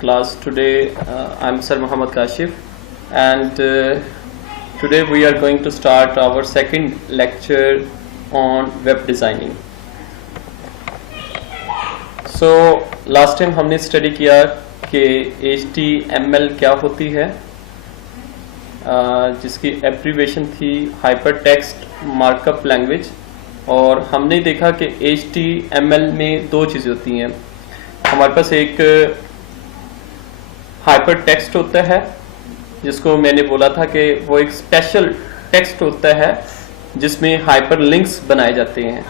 class today. I'm Sir Muhammad Kashif, and today we are going to start our second lecture on web designing. So last time हमने study किया कि HTML क्या होती है, जिसकी abbreviation थी hyper text markup language, और हमने देखा कि HTML में दो चीज़ें होती हैं. हमारे पास एक हाइपर टेक्स्ट होता है जिसको मैंने बोला था कि वो एक स्पेशल टेक्स्ट होता है जिसमें हाइपर लिंक्स बनाए जाते हैं.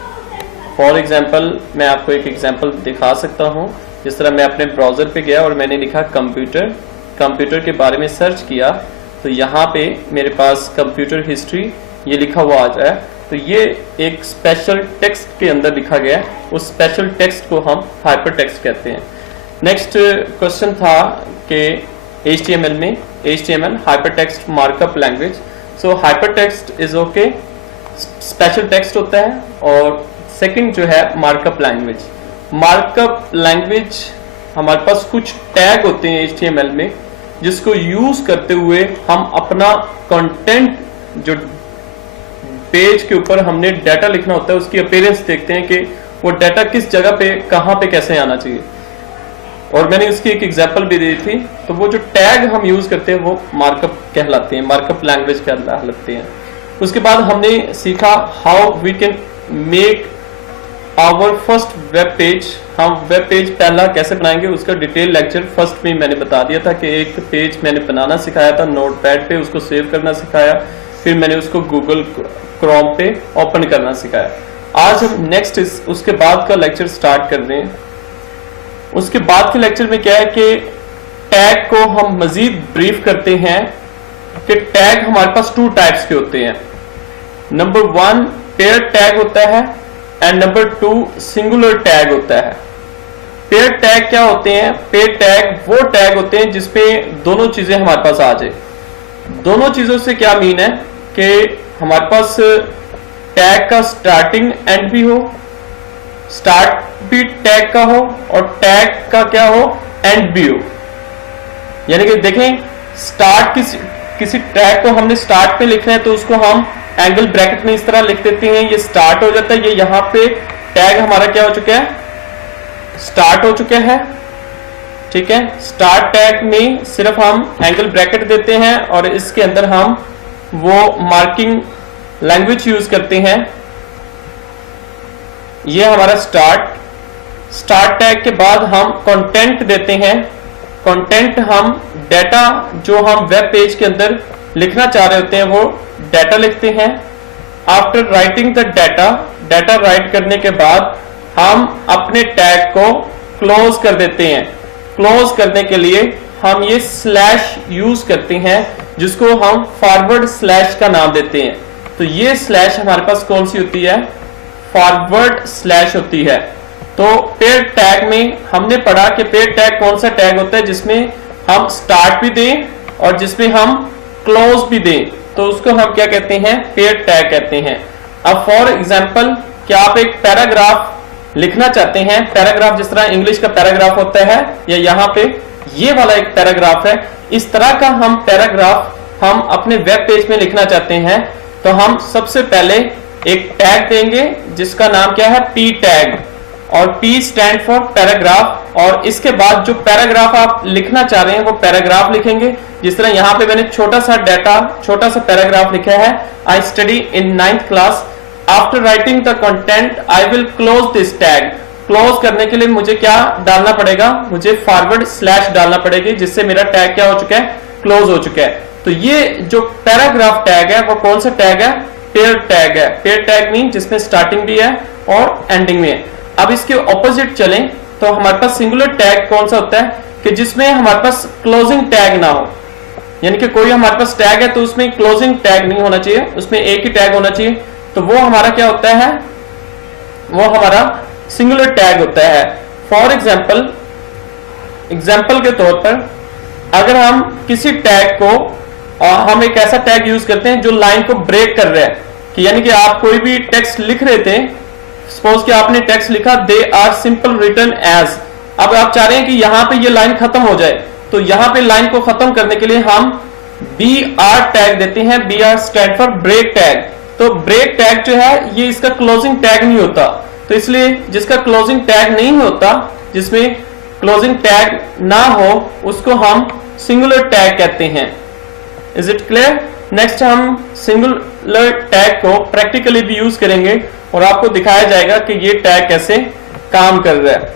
फॉर एग्जांपल मैं आपको एक एग्जांपल दिखा सकता हूँ. जिस तरह मैं अपने ब्राउज़र पे गया और मैंने लिखा कंप्यूटर के बारे में सर्च किया, तो यहाँ पे मेरे पास कंप्यूटर हिस्ट्री ये लिखा हुआ आ जाए. तो ये एक स्पेशल टेक्स्ट के अंदर लिखा गया है. उस स्पेशल टेक्स्ट को हम हाइपर टेक्स्ट कहते हैं. नेक्स्ट क्वेश्चन था कि HTML में HTML hyper text markup language. So hyper text is okay, special text होता है. और सेकंड जो है मार्कअप लैंग्वेज. मार्कअप लैंग्वेज हमारे पास कुछ टैग होते हैं HTML में जिसको यूज करते हुए हम अपना कंटेंट जो पेज के ऊपर हमने डाटा लिखना होता है उसकी अपीयरेंस देखते हैं कि वो डाटा किस जगह पे कहां पे कैसे आना चाहिए. और मैंने उसकी एक एग्जांपल भी दी थी. तो वो जो टैग हम यूज करते हैं वो मार्कअप कहलाते हैं, मार्कअप लैंग्वेज कहलाते हैं. उसके बाद हमने सीखा how we can make our first web page. हम वेब पेज पहला कैसे बनाएंगे उसका डिटेल लेक्चर फर्स्ट में मैंने बता दिया था कि एक पेज मैंने बनाना सिखाया था नोटपैड पे, उसको सेव करना सिखाया, फिर मैंने उसको गूगल क्रोम पे ओपन करना सिखाया. आज हम नेक्स्ट उसके बाद का लेक्चर स्टार्ट कर रहे हैं. उसके बाद के लेक्चर में क्या है कि टैग को हम मजीद ब्रीफ करते हैं कि टैग हमारे पास टू टाइप्स के होते हैं. नंबर 1 पेयर टैग होता है एंड नंबर 2 सिंगुलर टैग होता है. पेयर टैग क्या होते हैं? पेयर टैग वो टैग होते हैं जिसमें दोनों चीजें हमारे पास आ जाए. दोनों चीजों से क्या मीन है कि हमारे पास टैग का स्टार्टिंग एंड भी हो, स्टार्ट भी टैग का हो और टैग का क्या हो, एंड भी हो. यानी कि देखें, स्टार्ट किसी टैग को हमने स्टार्ट पे लिखना है तो उसको हम एंगल ब्रैकेट में इस तरह लिख देते हैं, ये स्टार्ट हो जाता है. ये यहाँ पे टैग हमारा क्या हो चुका है, स्टार्ट हो चुका है. ठीक है, स्टार्ट टैग में सिर्फ हम एंगल ब्रैकेट देते हैं और इसके अंदर हम वो मार्किंग लैंग्वेज यूज करते हैं. ये हमारा स्टार्ट टैग के बाद हम कंटेंट देते हैं. कंटेंट हम डाटा जो हम वेब पेज के अंदर लिखना चाह रहे होते हैं वो डाटा लिखते हैं. After writing the data right करने के बाद हम अपने टैग को क्लोज कर देते हैं. क्लोज करने के लिए हम ये स्लैश यूज करते हैं जिसको हम फॉरवर्ड स्लैश का नाम देते हैं. तो ये स्लैश हमारे पास कौन सी होती है, फॉरवर्ड स्लैश होती है. तो पेयर टैग में हमने पढ़ा कि पेयर टैग कौन सा टैग होता है जिसमें हम स्टार्ट भी दें और जिसमें हम क्लोज भी दें, तो उसको हम क्या कहते हैं, पेयर टैग कहते हैं. अब फॉर एग्जांपल क्या आप एक पैराग्राफ लिखना चाहते हैं, पैराग्राफ जिस तरह इंग्लिश का पैराग्राफ होता है या यहाँ पे ये वाला एक पैराग्राफ है, इस तरह का हम पैराग्राफ हम अपने वेब पेज में लिखना चाहते हैं, तो हम सबसे पहले एक टैग देंगे जिसका नाम क्या है, पी टैग. और P स्टैंड फॉर पैराग्राफ. और इसके बाद जो पैराग्राफ आप लिखना चाह रहे हैं वो पैराग्राफ लिखेंगे. जिस तरह यहाँ पे मैंने छोटा सा पैराग्राफ लिखा है, I study in 9th class. After writing the content I will close this tag. Close करने के लिए मुझे क्या डालना पड़ेगा, मुझे फॉरवर्ड स्लैश डालना पड़ेगी, जिससे मेरा टैग क्या हो चुका है, क्लोज हो चुका है. तो ये जो पैराग्राफ टैग है वो कौन सा टैग है, पेयर टैग है. पेयर टैग मीन जिसमें स्टार्टिंग भी है और एंडिंग में है. अब इसके ऑपोजिट चलें तो हमारे पास सिंगुलर टैग कौन सा होता है कि जिसमें हमारे पास क्लोजिंग टैग ना हो. यानी कि कोई हमारे पास टैग है तो उसमें क्लोजिंग टैग नहीं होना चाहिए, उसमें एक ही टैग होना चाहिए. तो वो हमारा क्या होता है, वो हमारा सिंगुलर टैग होता है. फॉर एग्जाम्पल के तौर पर अगर हम किसी टैग को हम एक ऐसा टैग यूज करते हैं जो लाइन को ब्रेक कर रहा है, कि यानी कि आप कोई भी टेक्स्ट लिख रहे थे, सपोज कि आपने टेक्स्ट लिखा they are simple written as, अब आप चाह रहे हैं कि यहां पे ये लाइन खत्म हो जाए, तो यहां पे लाइन को खत्म करने के लिए हम BR टैग देते हैं। BR stand for break tag. तो ब्रेक टैग जो है ये इसका क्लोजिंग टैग नहीं होता, तो इसलिए जिसका क्लोजिंग टैग नहीं होता, जिसमें क्लोजिंग टैग ना हो, उसको हम सिंगुलर टैग कहते हैं। Is it clear? नेक्स्ट हम सिंगुलर टैग को प्रैक्टिकली भी यूज करेंगे और आपको दिखाया जाएगा कि ये टैग कैसे काम कर रहा है।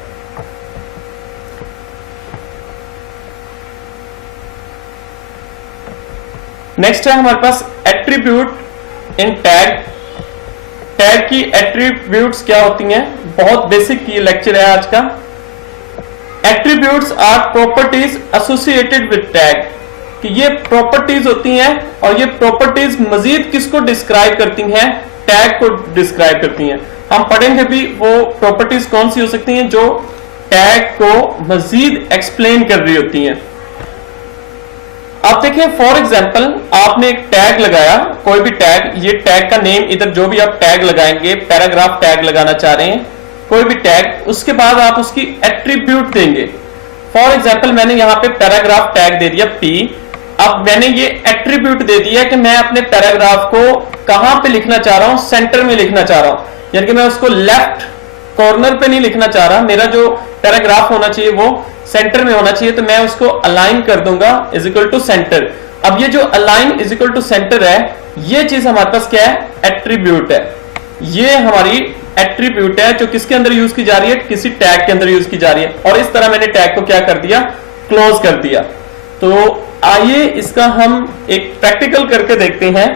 नेक्स्ट है हमारे पास एट्रीब्यूट इन टैग। टैग की एट्रीब्यूट्स क्या होती हैं? बहुत बेसिक ये लेक्चर है आज का। Attributes are properties associated with tag, कि ये प्रॉपर्टीज होती हैं और ये प्रॉपर्टीज मजीद किसको डिस्क्राइब करती हैं? टैग को डिस्क्राइब करती हैं। हम पढ़ेंगे भी वो प्रॉपर्टीज कौन सी हो सकती हैं जो टैग को मजीद एक्सप्लेन कर रही होती हैं। आप देखिए, फॉर एग्जाम्पल आपने एक टैग लगाया, कोई भी टैग, ये टैग का नेम, इधर जो भी आप टैग लगाएंगे, पैराग्राफ टैग लगाना चाह रहे हैं, कोई भी टैग, उसके बाद आप उसकी एट्रीब्यूट देंगे। फॉर एग्जाम्पल मैंने यहां पे पैराग्राफ टैग दे दिया P। अब मैंने ये एट्रीब्यूट दे दिया कि मैं अपने पैराग्राफ को कहां पे लिखना चाह रहा हूं, सेंटर में लिखना चाह रहा हूं, यानी कि मैं उसको लेफ्ट कॉर्नर पे नहीं लिखना चाह रहा, मेरा जो पैराग्राफ होना चाहिए वो सेंटर में होना चाहिए, तो मैं उसको अलाइन कर दूंगा इज इक्वल टू सेंटर। अब ये जो align is equal to centre है, ये चीज हमारे पास क्या है? एट्रीब्यूट है। ये हमारी एट्रीब्यूट है जो किसके अंदर यूज की जा रही है? किसी टैग के अंदर यूज की जा रही है। और इस तरह मैंने टैग को क्या कर दिया? क्लोज कर दिया। तो आइए इसका हम एक प्रैक्टिकल करके देखते हैं,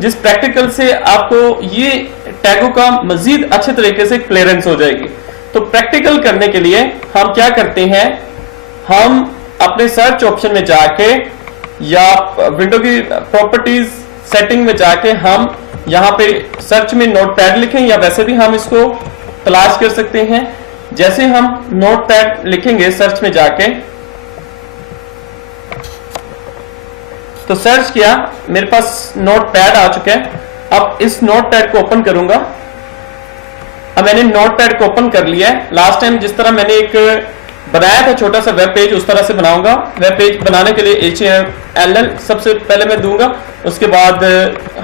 जिस प्रैक्टिकल से आपको ये टैगों का मजीद अच्छे तरीके से क्लियरेंस हो जाएगी। तो प्रैक्टिकल करने के लिए हम क्या करते हैं, हम अपने सर्च ऑप्शन में जाके या विंडो की प्रॉपर्टीज सेटिंग में जाके हम यहां पे सर्च में नोटपैड लिखें, या वैसे भी हम इसको तलाश कर सकते हैं। जैसे हम नोटपैड लिखेंगे सर्च में जाके, तो सर्च किया, मेरे पास नोटपैड आ चुका है। अब इस नोटपैड को ओपन करूंगा। अब मैंने नोटपैड को ओपन कर लिया है। लास्ट टाइम जिस तरह मैंने एक बनाया था छोटा सा वेब पेज, उस तरह से बनाऊंगा। वेब पेज बनाने के लिए HTML सबसे पहले मैं दूंगा, उसके बाद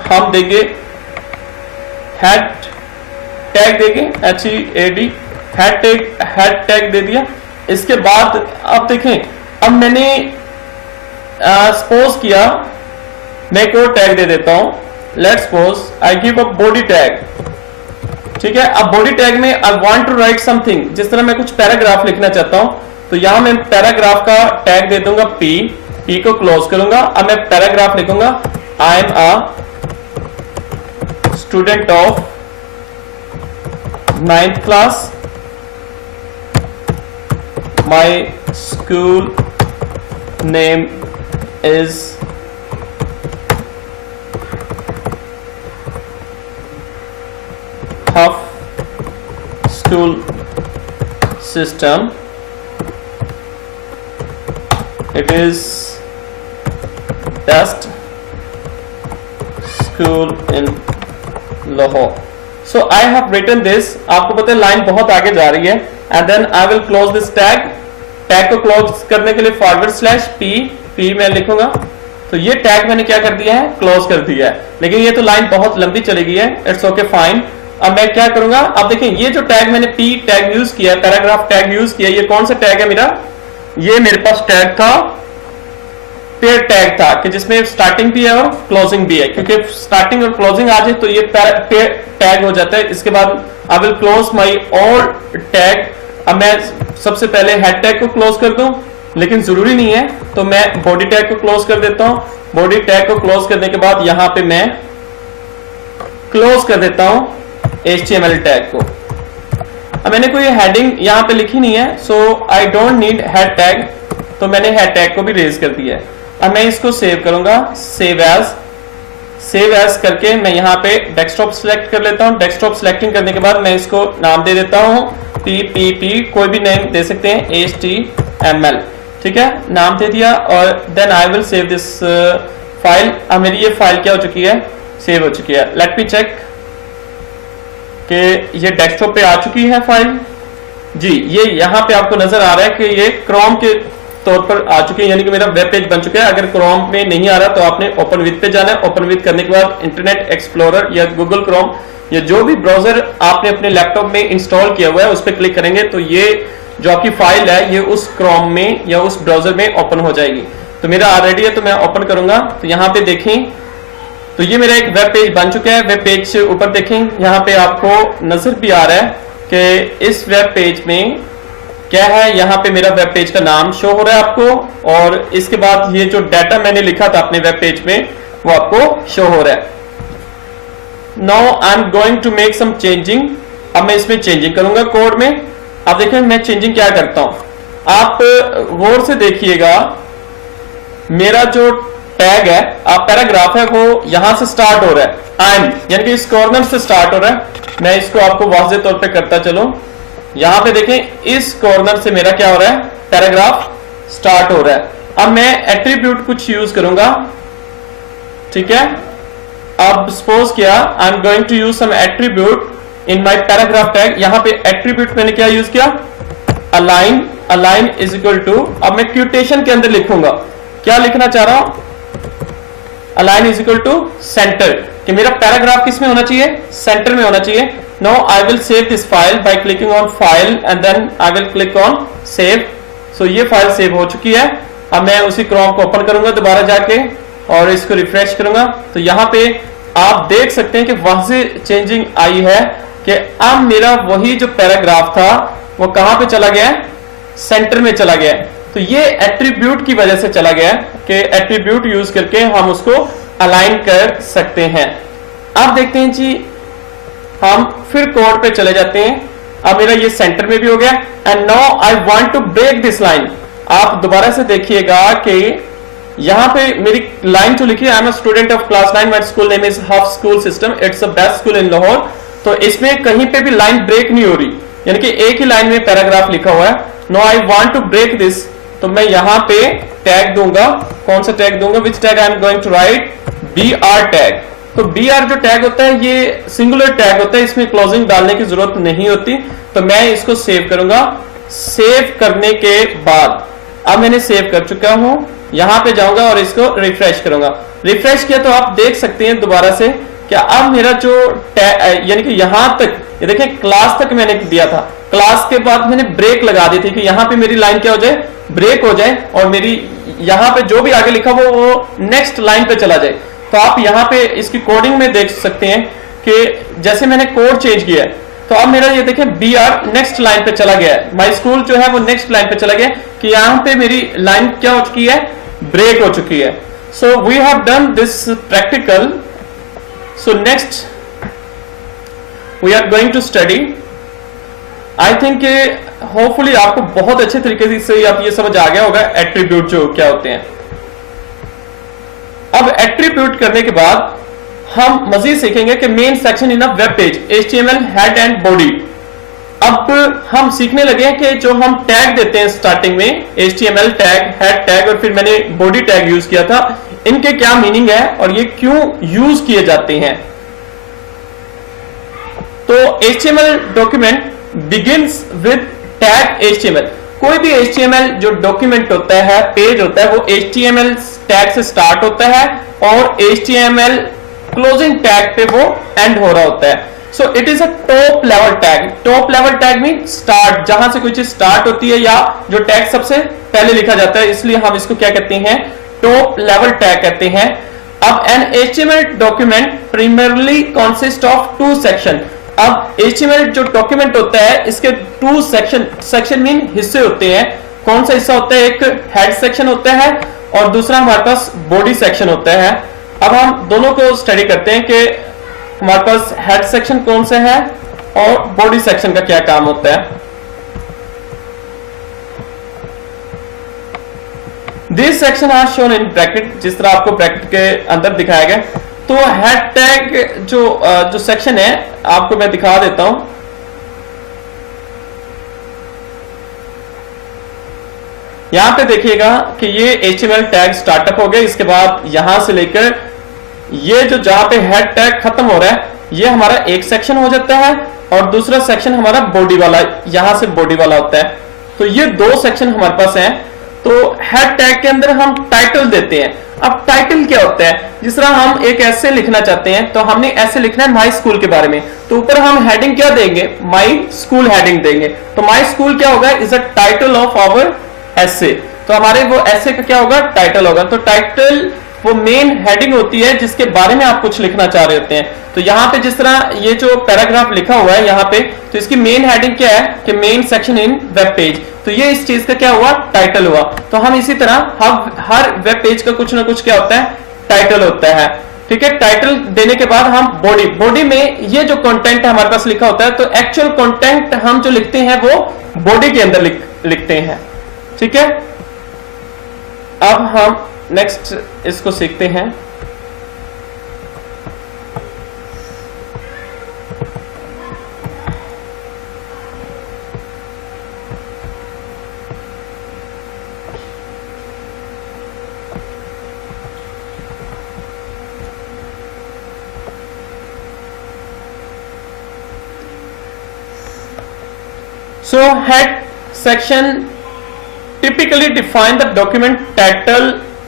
हम देंगे हेड टैग, देंगे HEAD, हेड टैग दे दिया। इसके बाद अब देखें, अब मैंने सपोज किया, मैं एक और टैग दे देता हूं, let's suppose I give a body tag. ठीक है, अब बॉडी टैग में I want to write something, जिस तरह मैं कुछ पैराग्राफ लिखना चाहता हूं, तो यहां मैं पैराग्राफ का टैग दे दूंगा P को क्लोज करूंगा। अब मैं पैराग्राफ लिखूंगा, आई am a student of 9th class, my school name is Huff School System. It is best school in Lahore. So I have written this. आपको पता है लाइन बहुत आगे जा रही है, and then I will close this tag. Tag को close करने के लिए /P मैं लिखूंगा। तो ये टैग मैंने क्या कर दिया है? क्लोज कर दिया है। लेकिन ये तो लाइन बहुत लंबी चली गई है, इट्स ओके फाइन। अब मैं क्या करूंगा, अब देखें ये जो टैग मैंने P टैग यूज किया, पैराग्राफ टैग यूज किया, ये कौन सा टैग है मेरा? ये मेरे पास टैग था, पेयर टैग था, कि जिसमें स्टार्टिंग भी है और क्लोजिंग भी है, क्योंकि स्टार्टिंग और क्लोजिंग आ जाए तो ये पेयर टैग हो जाता है। इसके बाद I will close my all tag. अब मैं सबसे पहले हेड टैग को क्लोज कर दूं, लेकिन जरूरी नहीं है, तो मैं बॉडी टैग को क्लोज कर देता हूं। बॉडी टैग को क्लोज करने के बाद यहां पे मैं क्लोज कर देता हूं HTML टैग को। अब मैंने कोई हेडिंग यहां पे लिखी नहीं है, so I don't need head tag, तो मैंने हेड टैग को भी रेज कर दिया है। अब मैं इसको सेव करूंगा, सेव एज करके मैं यहाँ पे डेस्कटॉप सिलेक्ट कर लेता हूँ। डेस्कटॉप सिलेक्टिंग करने के बाद मैं इसको नाम दे देता हूँ PPP, कोई भी नेम दे सकते हैं, HTML। ठीक है, नाम दे दिया, और then I will save this file. अब मेरी ये फाइल क्या हो चुकी है? सेव हो चुकी है। लेट मी चेक कि ये डेस्कटॉप पे आ चुकी है फाइल। जी ये यहाँ पे आपको नजर आ रहा है कि ये क्रोम के तौर पर आ चुके हैं, यानी कि मेरा वेब पेज बन चुका है। अगर क्रोम में नहीं आ रहा तो आपने ओपन विद पे जाना है। ओपन विद करने के बाद इंटरनेट एक्सप्लोरर या गूगल क्रोम या जो भी ब्राउजर आपने अपने लैपटॉप में इंस्टॉल किया हुआ है उस पर क्लिक करेंगे तो ये जो आपकी फाइल है ये उस क्रोम में या उस ब्राउजर में ओपन हो जाएगी। तो मेरा ऑलरेडी है तो मैं ओपन करूंगा। तो यहाँ पे देखें तो ये मेरा एक वेब पेज बन चुका है। वेब पेज से ऊपर देखें यहाँ पे आपको नजर भी आ रहा है कि इस वेब पेज में क्या है। यहाँ पे मेरा वेब पेज का नाम शो हो रहा है आपको, और इसके बाद ये जो डाटा मैंने लिखा था अपने वेब पेज में वो आपको शो हो रहा है। Now I am going to make some changing. अब मैं इसमें चेंजिंग करूंगा कोड में। अब देखें मैं चेंजिंग क्या करता हूं, आप गौर से देखिएगा मेरा जो टैग है आप पैराग्राफ है वो यहां से स्टार्ट हो रहा है, आई एम यानी कि इस कॉर्नर से स्टार्ट हो रहा है। मैं इसको आपको वाज़ेह तौर पे करता चलो। यहां पे देखें इस कॉर्नर से मेरा क्या हो रहा है, पैराग्राफ स्टार्ट हो रहा है। अब मैं एट्रीब्यूट कुछ यूज करूंगा, ठीक है। अब सपोज किया I am going to use some attribute in my paragraph tag. यहां पे एट्रीब्यूट मैंने क्या यूज किया, align. Align is equal to, अब मैं क्यूटेशन के अंदर लिखूंगा, क्या लिखना चाह रहा हूं, align is equal to centre, कि मेरा पैराग्राफ किस में होना चाहिए, सेंटर में होना चाहिए। Now I will save this file by clicking on file and then I will click on save. So ये फाइल सेव हो चुकी है। अब मैं उसी क्रोम को ओपन करूंगा दोबारा जाके और इसको रिफ्रेश करूंगा। तो यहाँ पे आप देख सकते हैं कि वाज़ेह चेंजिंग आई है कि अब मेरा वही जो पैराग्राफ था वो कहां पे चला गया है, सेंटर में चला गया है। तो ये एट्रीब्यूट की वजह से चला गया कि एट्रीब्यूट यूज करके हम उसको अलाइन कर सकते हैं। अब देखते हैं जी, हम फिर कोड पे चले जाते हैं। अब मेरा ये सेंटर में भी हो गया and now I want to break this line. आप दोबारा से देखिएगा कि यहां पे मेरी लाइन जो लिखी है, I am a student of class 9, my school name is Huff school system, it's a best school in Lahore. तो इसमें कहीं पे भी लाइन ब्रेक नहीं हो रही, यानी कि एक ही लाइन में पैराग्राफ लिखा हुआ है। No I want to break this, तो मैं यहां पे टैग दूंगा। कौन सा टैग दूंगा, which tag I am going to write, B R tag. तो बी आर जो टैग होता है ये सिंगुलर टैग होता है, इसमें क्लोजिंग डालने की जरूरत नहीं होती। तो मैं इसको सेव करूंगा। सेव करने के बाद अब मैंने सेव कर चुका हूं, यहां पे जाऊंगा और इसको रिफ्रेश करूंगा। रिफ्रेश किया तो आप देख सकते हैं दोबारा से कि अब मेरा जो टैग यानी कि यहां तक, ये देखें क्लास तक मैंने दिया था, क्लास के बाद मैंने ब्रेक लगा दी थी कि यहां पे मेरी लाइन क्या हो जाए, ब्रेक हो जाए और मेरी यहां पे जो भी आगे लिखा वो नेक्स्ट लाइन पे चला जाए। तो आप यहां पे इसकी कोडिंग में देख सकते हैं कि जैसे मैंने कोड चेंज किया है तो अब मेरा ये देखें बी आर नेक्स्ट लाइन पे चला गया है, माई स्कूल जो है वो नेक्स्ट लाइन पे चला गया कि यहां पे मेरी लाइन क्या हो चुकी है, ब्रेक हो चुकी है। So we have done this practical. So next we are going to study. I think hopefully आपको बहुत अच्छे तरीके से आप ये समझ आ गया होगा एट्रीब्यूट जो क्या होते हैं। अब एट्रीब्यूट करने के बाद हम मजीद सीखेंगे कि main section in a web page, HTML head and body. अब हम सीखने लगे हैं कि जो हम टैग देते हैं स्टार्टिंग में, HTML टैग, हेड टैग और फिर मैंने बॉडी टैग यूज किया था, इनके क्या मीनिंग है और ये क्यों यूज किए जाते हैं। तो HTML document begins with tag HTML। कोई भी HTML जो डॉक्यूमेंट होता है, पेज होता है, वो HTML टैग से स्टार्ट होता है और HTML क्लोजिंग टैग पे वो एंड हो रहा होता है। So it is a top level tag. Top level tag mean start, जहां से कोई चीज स्टार्ट होती है या जो टैग सबसे पहले लिखा जाता है, इसलिए हम इसको क्या कहते हैं, टॉप लेवल टैग कहते हैं। अब an HTML document primarily consist of 2 section. अब HTML जो डॉक्यूमेंट होता है इसके 2 सेक्शन मीन हिस्से होते हैं। कौन सा हिस्सा होता है, एक हेड सेक्शन होता है और दूसरा हमारे पास बॉडी सेक्शन होता है। अब हम दोनों को स्टडी करते हैं कि हमारे पास हेड सेक्शन कौन सा है और बॉडी सेक्शन का क्या काम होता है। This section are shown in bracket, जिस तरह आपको ब्रैकेट के अंदर दिखाया गया। तो हेड टैग जो सेक्शन है आपको मैं दिखा देता हूं। यहां पे देखिएगा कि ये HTML टैग स्टार्टअप हो गया। इसके बाद यहां से लेकर ये जो जहां पे हेड टैग खत्म हो रहा है ये हमारा एक सेक्शन हो जाता है और दूसरा सेक्शन हमारा बॉडी वाला, यहां से बॉडी वाला होता है। तो ये दो सेक्शन हमारे पास हैं। तो हेड टैग के अंदर हम टाइटल देते हैं। अब टाइटल क्या होता है, जिस तरह हम एक ऐसे लिखना चाहते हैं तो हमने ऐसे लिखना है माई स्कूल के बारे में, तो ऊपर हम हेडिंग क्या देंगे, माई स्कूल हेडिंग देंगे। तो माई स्कूल क्या होगा, is a title of our essay, तो हमारे वो एसे का क्या होगा, टाइटल होगा। तो टाइटल वो मेन हेडिंग होती है जिसके बारे में आप कुछ लिखना चाह रहे होते हैं। तो यहाँ पे जिस तरह ये जो पैराग्राफ लिखा हुआ है यहाँ पे, तो इसकी मेन हेडिंग क्या है कि main section in web page, तो ये इस चीज का क्या हुआ, टाइटल हुआ। तो हम इसी तरह हर वेब पेज का कुछ ना कुछ क्या होता है, टाइटल होता है। ठीक है, टाइटल देने के बाद हम बॉडी में ये जो कंटेंट हमारे पास लिखा होता है, तो एक्चुअल कंटेंट हम जो लिखते हैं वो बॉडी के अंदर लिखते हैं। ठीक है, अब हम नेक्स्ट इसको सीखते हैं। So head section typically define the document title,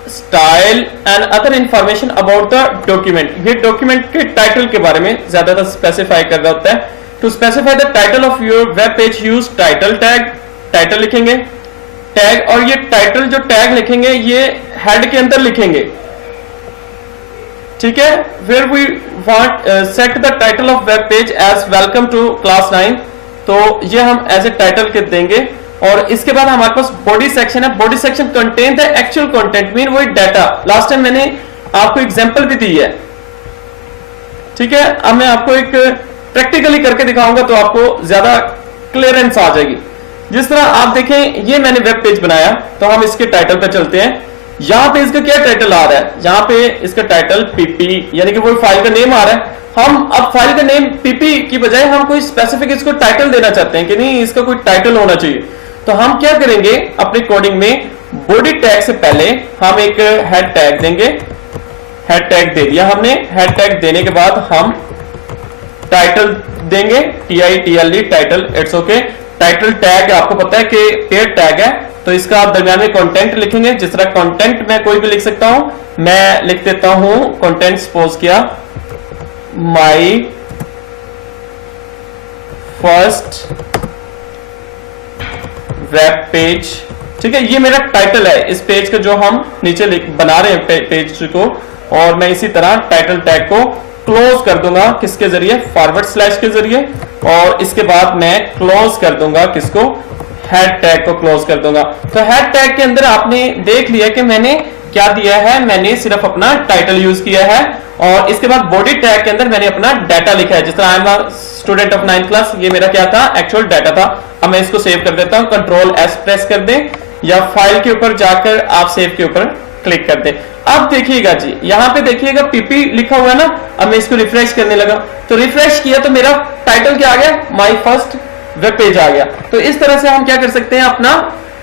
style and other information about the document. ये document के title के बारे में ज्यादातर स्पेसिफाई कर रहा होता है। To specify the title of your web page, use title tag, title लिखेंगे tag, और ये title जो tag लिखेंगे ये head के अंदर लिखेंगे। ठीक है, where we want set the title of web page as welcome to class 9, तो ये हम एज ए टाइटल के देंगे। और इसके बाद हमारे पास बॉडी सेक्शन है। Body section contain the actual content, mean वही डाटा। लास्ट टाइम मैंने आपको एग्जांपल भी दी है। ठीक है, अब मैं आपको एक प्रैक्टिकली करके दिखाऊंगा तो आपको ज्यादा क्लियरेंस आ जाएगी। जिस तरह आप देखें, ये मैंने वेब पेज बनाया, तो हम इसके टाइटल पे चलते हैं। यहां पे इसका क्या टाइटल आ रहा है, यहां पे इसका टाइटल पीपी, यानी कि वो फाइल का नेम आ रहा है। हम अब फाइल का नेम पीपी की बजाय हम कोई स्पेसिफिक इसको टाइटल देना चाहते हैं कि नहीं, इसका कोई टाइटल होना चाहिए। तो हम क्या करेंगे, अपनी कोडिंग में बॉडी टैग से पहले हम एक हेड टैग देंगे। हेड टैग दे दिया हमने। हेड टैग देने के बाद हम टाइटल देंगे, TITLE title, it's okay. Title tag आपको पता है कि पेड टैग है, तो इसका आप दरम्यान में कंटेंट लिखेंगे। जिस तरह कंटेंट मैं कोई भी लिख सकता हूं, मैं लिख देता हूं कंटेंट, सपोज किया माई फर्स्ट वेब पेज। ठीक है, ये मेरा टाइटल है इस पेज का जो हम नीचे बना रहे हैं पेज को। और मैं इसी तरह टाइटल टैग को क्लोज कर दूंगा, किसके जरिए, फॉरवर्ड स्लैश के जरिए। और इसके बाद मैं क्लोज कर दूंगा किसको, हेड टैग को क्लोज कर दूंगा। तो हेड टैग के अंदर आपने देख लिया कि मैंने क्या दिया है, मैंने सिर्फ अपना टाइटल यूज किया है। और इसके बाद बॉडी टैग के अंदर मैंने अपना डाटा लिखा है। जिस तरह आई am a student of 9th class, ये मेरा क्या था, एक्चुअल डाटा था। अब मैं इसको सेव कर देता हूं, Ctrl+S प्रेस कर दें, या फाइल के ऊपर जाकर आप सेव के ऊपर क्लिक कर दें। अब देखिएगा जी, यहां पे देखिएगा पीपी लिखा हुआ है ना। अब मैं इसको रिफ्रेश करने लगा, तो रिफ्रेश किया तो मेरा टाइटल क्या आ गया, माई फर्स्ट वेब पेज आ गया। तो इस तरह से हम क्या कर सकते हैं, अपना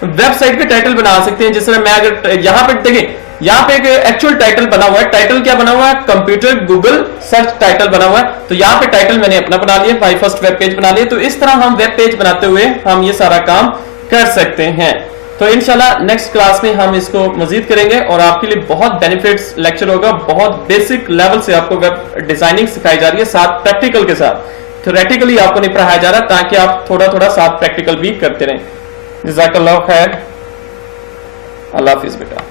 वेबसाइट पे टाइटल बना सकते हैं। जिस तरह मैं अगर यहाँ पे देखें, यहाँ पे एक एक्चुअल टाइटल बना हुआ है। टाइटल क्या बना हुआ है, कंप्यूटर गूगल सर्च टाइटल बना हुआ है। तो यहाँ पे टाइटल मैंने अपना बना लिया, माई फर्स्ट वेब पेज बना लिया। तो इस तरह हम वेब पेज बनाते हुए हम ये सारा काम कर सकते हैं। तो इंशाल्लाह नेक्स्ट क्लास में हम इसको मजीद करेंगे और आपके लिए बहुत बेनिफिट्स लेक्चर होगा। बहुत बेसिक लेवल से आपको वेब डिजाइनिंग सिखाई जा रही है, साथ प्रैक्टिकल के साथ। थ्योरेटिकली आपको नहीं पढ़ाया जा रहा, ताकि आप थोड़ा थोड़ा साथ प्रैक्टिकल भी करते रहें। जज़ाकल्लाह खैर, अल्लाह हाफिज बेटा।